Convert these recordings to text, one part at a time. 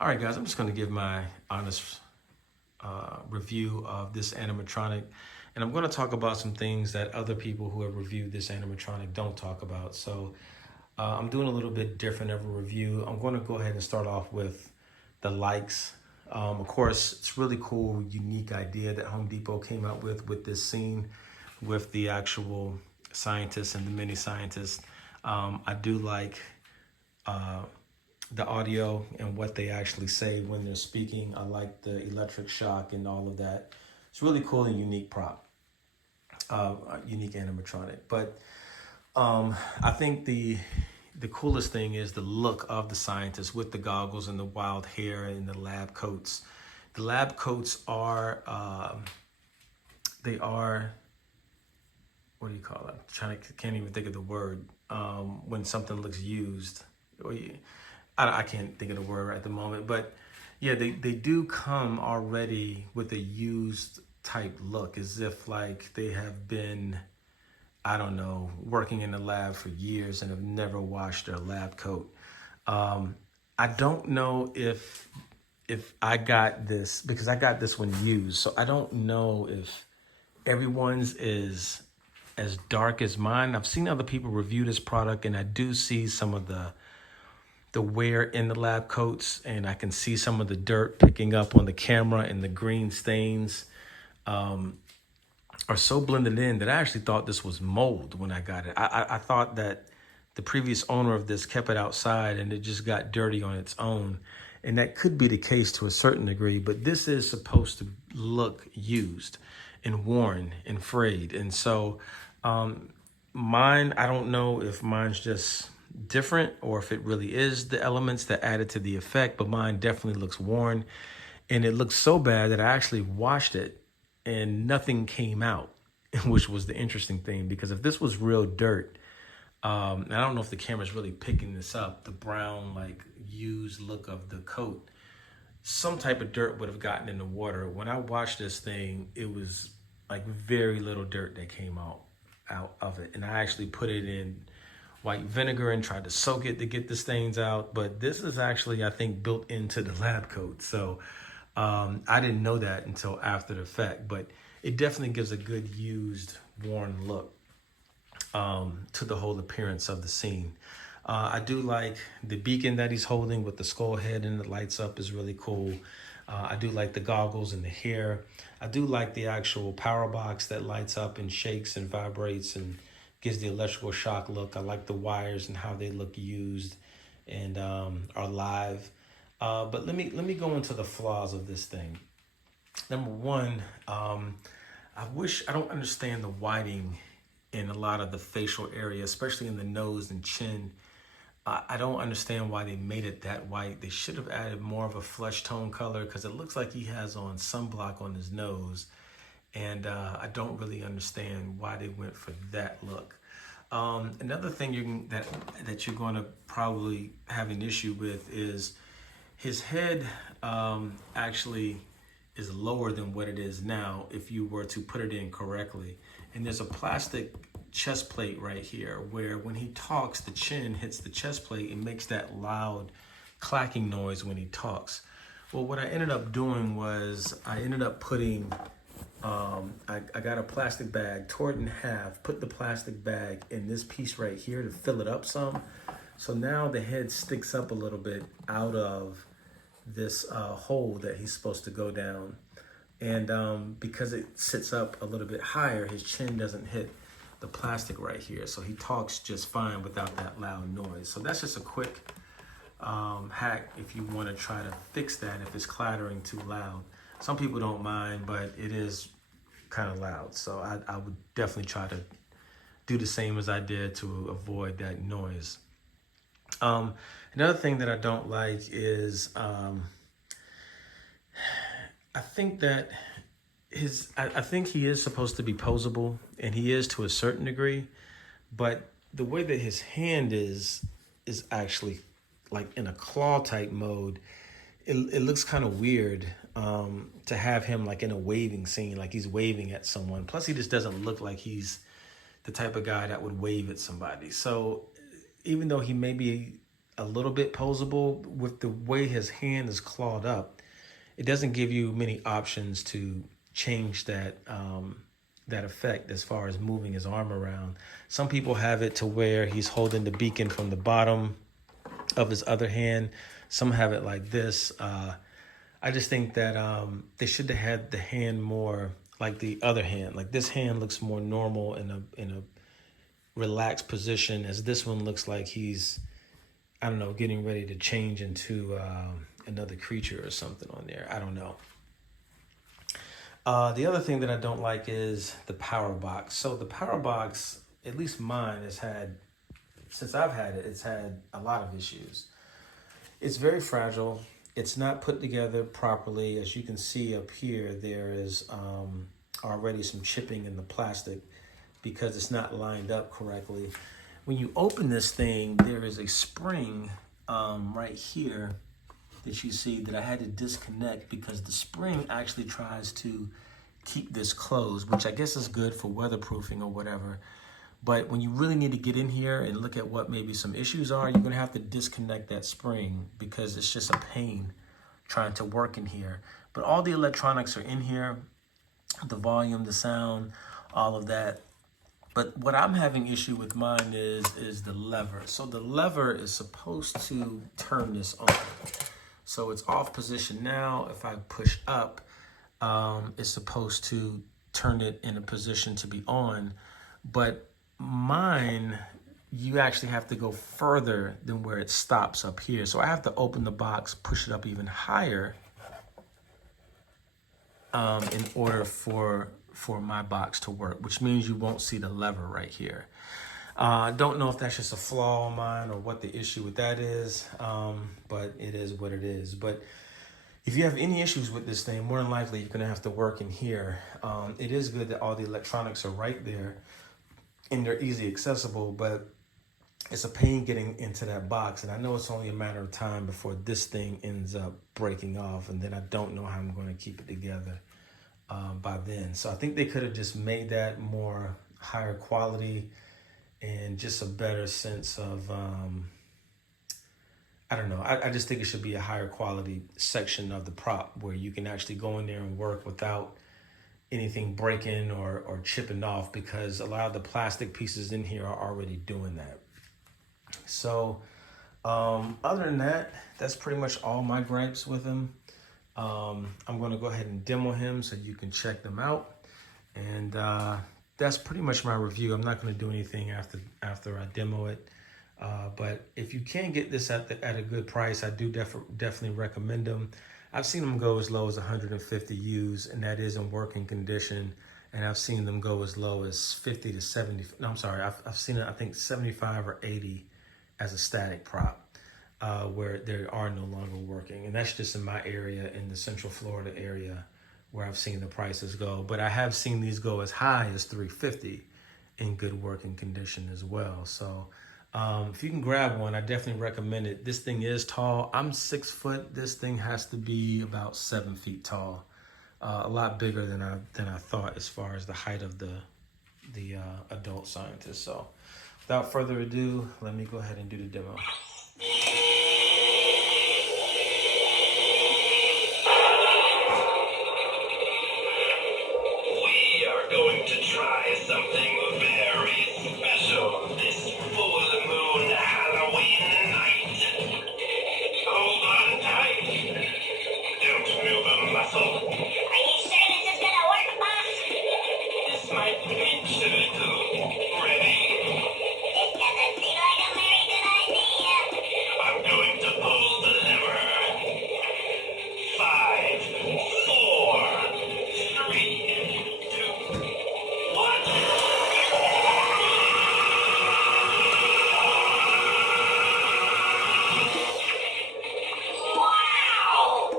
All right, guys, I'm just going to give my honest review of this animatronic. And I'm going to talk about some things that other people who have reviewed this animatronic don't talk about. So I'm doing a little bit different of a review. I'm going to go ahead and start off with the likes. Of course, it's really cool, unique idea that Home Depot came out with this scene with the actual scientists and the mini scientists. I do like the audio and what they actually say when they're speaking. I like the electric shock and all of that. It's really cool and unique prop, unique animatronic. But I think the coolest thing is the look of the scientists with the goggles and the wild hair and the lab coats. The lab coats are, they are, what do you call it? Can't even think of the word. When something looks used, or I can't think of the word at the moment, but yeah, they do come already with a used type look, as if like they have been, I don't know, working in the lab for years and have never washed their lab coat. I don't know if I got this, because I got this one used, so I don't know if everyone's is as dark as mine. I've seen other people review this product, and I do see some of the wear in the lab coats, and I can see some of the dirt picking up on the camera, and the green stains are so blended in that I actually thought this was mold when I got it. I thought that the previous owner of this kept it outside and it just got dirty on its own. And that could be the case to a certain degree, but this is supposed to look used and worn and frayed. And so mine, I don't know if mine's just different or if it really is the elements that added to the effect, but mine definitely looks worn. And it looks so bad that I actually washed it and nothing came out, which was the interesting thing, because if this was real dirt, and I don't know if the camera's really picking this up, the brown, like used look of the coat, some type of dirt would have gotten in the water. When I washed this thing, it was like very little dirt that came out of it. And I actually put it in white vinegar and tried to soak it to get the stains out. But this is actually, I think, built into the lab coat. So I didn't know that until after the fact, but it definitely gives a good used, worn look to the whole appearance of the scene. I do like the beacon that he's holding with the skull head and the lights up is really cool. I do like the goggles and the hair. I do like the actual power box that lights up and shakes and vibrates and gives the electrical shock look. I like the wires and how they look used and are live. But let me go into the flaws of this thing. Number one, I don't understand the whiting in a lot of the facial area, especially in the nose and chin. I don't understand why they made it that white. They should have added more of a flesh tone color, because it looks like he has on sunblock on his nose. And I don't really understand why they went for that look. Another thing that you're going to probably have an issue with is his head actually is lower than what it is now if you were to put it in correctly. And there's a plastic chest plate right here where when he talks, the chin hits the chest plate and makes that loud clacking noise when he talks. Well, what I ended up doing was I ended up putting, I got a plastic bag, tore it in half, put the plastic bag in this piece right here to fill it up some. So now the head sticks up a little bit out of this hole that he's supposed to go down. And because it sits up a little bit higher, his chin doesn't hit the plastic right here. So he talks just fine without that loud noise. So that's just a quick hack if you want to try to fix that if it's clattering too loud. Some people don't mind, but it is kind of loud. So I would definitely try to do the same as I did to avoid that noise. Another thing that I don't like is I think that I think he is supposed to be posable, and he is to a certain degree, but the way that his hand is actually like in a claw type mode. It looks kind of weird to have him like in a waving scene, like he's waving at someone. Plus, he just doesn't look like he's the type of guy that would wave at somebody. So even though he may be a little bit posable, with the way his hand is clawed up, it doesn't give you many options to change that that effect as far as moving his arm around. Some people have it to where he's holding the beacon from the bottom of his other hand. Some have it like this. I just think that they should have had the hand more like the other hand. Like this hand looks more normal in a relaxed position, as this one looks like he's, I don't know, getting ready to change into another creature or something on there. I don't know. The other thing that I don't like is the power box. So the power box, at least mine, has had, since I've had it, it's had a lot of issues. It's very fragile. it's not put together properly. As you can see up here, there is already some chipping in the plastic because it's not lined up correctly. When you open this thing, there is a spring right here that you see that I had to disconnect because the spring actually tries to keep this closed, which I guess is good for weatherproofing or whatever. But when you really need to get in here and look at what maybe some issues are, you're gonna have to disconnect that spring because it's just a pain trying to work in here. But all the electronics are in here, the volume, the sound, all of that. But what I'm having issue with mine is the lever. So the lever is supposed to turn this on. So it's off position now. If I push up, it's supposed to turn it in a position to be on. But mine, you actually have to go further than where it stops up here. So I have to open the box, push it up even higher in order for my box to work, which means you won't see the lever right here. I don't know if that's just a flaw on mine or what the issue with that is, but it is what it is. But if you have any issues with this thing, more than likely you're gonna have to work in here. It is good that all the electronics are right there and they're easy accessible, but it's a pain getting into that box. And I know it's only a matter of time before this thing ends up breaking off, and then I don't know how I'm gonna keep it together by then. So I think they could have just made that more higher quality and just a better sense of, I don't know. I just think it should be a higher quality section of the prop where you can actually go in there and work without anything breaking or chipping off, because a lot of the plastic pieces in here are already doing that. So other than that, that's pretty much all my gripes with him. I'm going to go ahead and demo him so you can check them out. And that's pretty much my review. I'm not going to do anything after I demo it. But if you can get this at a good price, I do definitely recommend them. I've seen them go as low as 150 used, and that is in working condition. And I've seen them go as low as 50 to 70. No, I'm sorry. I've seen it, I think 75 or 80 as a static prop, where they are no longer working. And that's just in my area, in the Central Florida area, where I've seen the prices go. But I have seen these go as high as 350 in good working condition as well. So if you can grab one, I definitely recommend it. This thing is tall. I'm 6 foot. This thing has to be about 7 feet tall. A lot bigger than I thought as far as the height of the adult scientist. So without further ado, let me go ahead and do the demo. We are going to try something very special this full moon Halloween night. Hold on tight. Don't move a muscle. Are you sure this is gonna work, boss? This might pinch a little. Ready? It doesn't seem like a very good idea. I'm going to pull the lever. 5, 4, 3, 2, 1. Wow!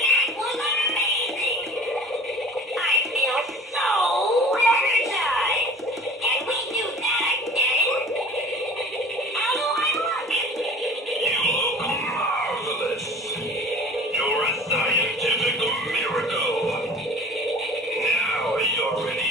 That was amazing! I feel so energized! Can we do that again? How do I look? You look marvelous. You're a scientific miracle. Now you're ready